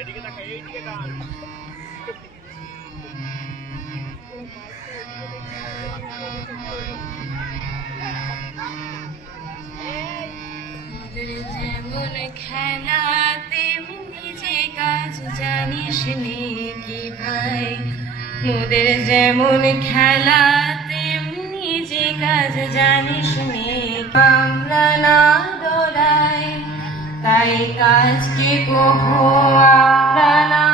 যেমন খেলা তেমনি যে কাজ জানিস নে কি ভাই, মোদের যেমন খেলা তেমনি যে কাজ জানিস নে। আমরা না ডরাই তাই কাজকে কহো আমরা না